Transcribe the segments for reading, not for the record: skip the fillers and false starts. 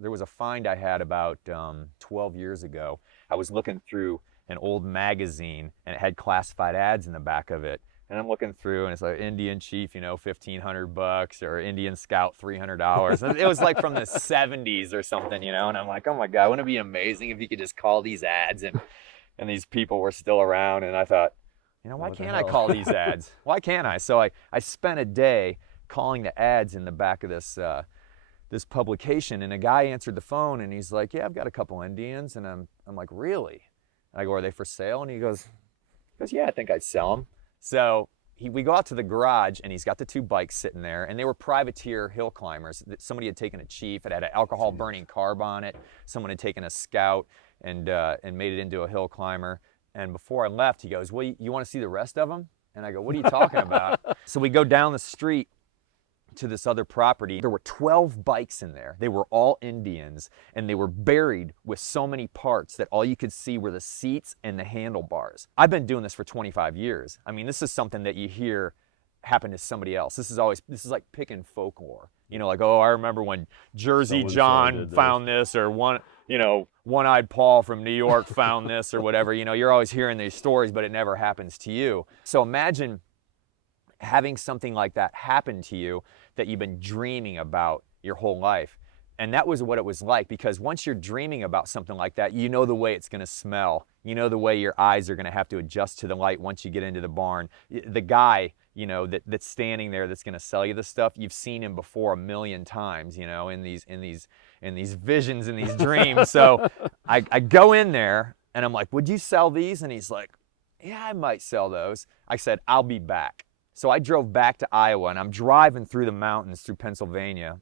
There was a find I had about 12 years ago. I was looking through an old magazine and it had classified ads in the back of it. And I'm looking through and it's like Indian Chief, you know, $1,500 or Indian Scout, $300. It was like from the 70s or something, you know, and I'm like, oh my God, wouldn't it be amazing if you could just call these ads and these people were still around? And I thought, you know, why What the can't I hell? call these ads? Why can't I? So I spent a day calling the ads in the back of this publication, and a guy answered the phone and he's like, yeah, I've got a couple Indians. And I'm like, really? And I go, are they for sale? And he goes, yeah, I think I'd sell them. So we go out to the garage and he's got the two bikes sitting there, and they were privateer hill climbers. Somebody had taken a Chief, it had an alcohol burning carb on it. Someone had taken a Scout and made it into a hill climber. And before I left, he goes, well, you want to see the rest of them? And I go, what are you talking about? So we go down the street to this other property. There were 12 bikes in there. They were all Indians, and they were buried with so many parts that all you could see were the seats and the handlebars. I've been doing this for 25 years. I mean, this is something that you hear happen to somebody else. This is like picking folklore. You know, like, oh, I remember when Jersey So-and-so John did this. found this, or One-Eyed Paul from New York found this, or whatever. You know, you're always hearing these stories, but it never happens to you. So imagine having something like that happen to you that you've been dreaming about your whole life. And that was what it was like, because once you're dreaming about something like that, you know the way it's going to smell. You know the way your eyes are going to have to adjust to the light once you get into the barn. The guy, you know, that's standing there that's going to sell you the stuff, you've seen him before a million times, you know, in these visions, in these dreams. So I go in there and I'm like, would you sell these? And he's like, yeah, I might sell those. I said, I'll be back. So I drove back to Iowa, and I'm driving through the mountains through Pennsylvania.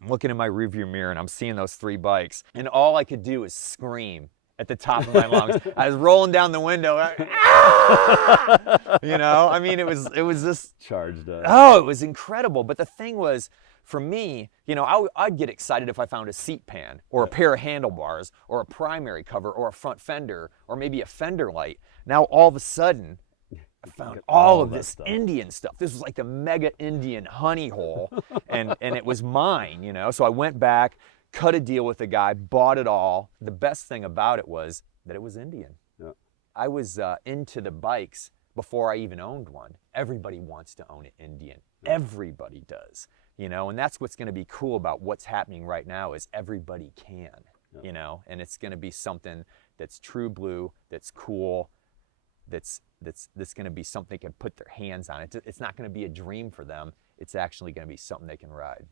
I'm looking in my rearview mirror and I'm seeing those three bikes, and all I could do is scream at the top of my lungs. I was rolling down the window, ah! You know, I mean, it was this Charged up. Oh, it was incredible. But the thing was, for me, you know, I'd get excited if I found a seat pan or a pair of handlebars or a primary cover or a front fender or maybe a fender light. Now all of a sudden, I found all of this Indian stuff. This was like the mega Indian honey hole, and it was mine, you know. So I went back, cut a deal with the guy, bought it all. The best thing about it was that it was Indian. Yeah. I was into the bikes before I even owned one. Everybody wants to own an Indian. Yeah. Everybody does, you know. And that's what's going to be cool about what's happening right now is everybody can, yeah. You know. And it's going to be something that's true blue, that's cool, that's going to be something they can put their hands on. It's not going to be a dream for them. It's actually going to be something they can ride.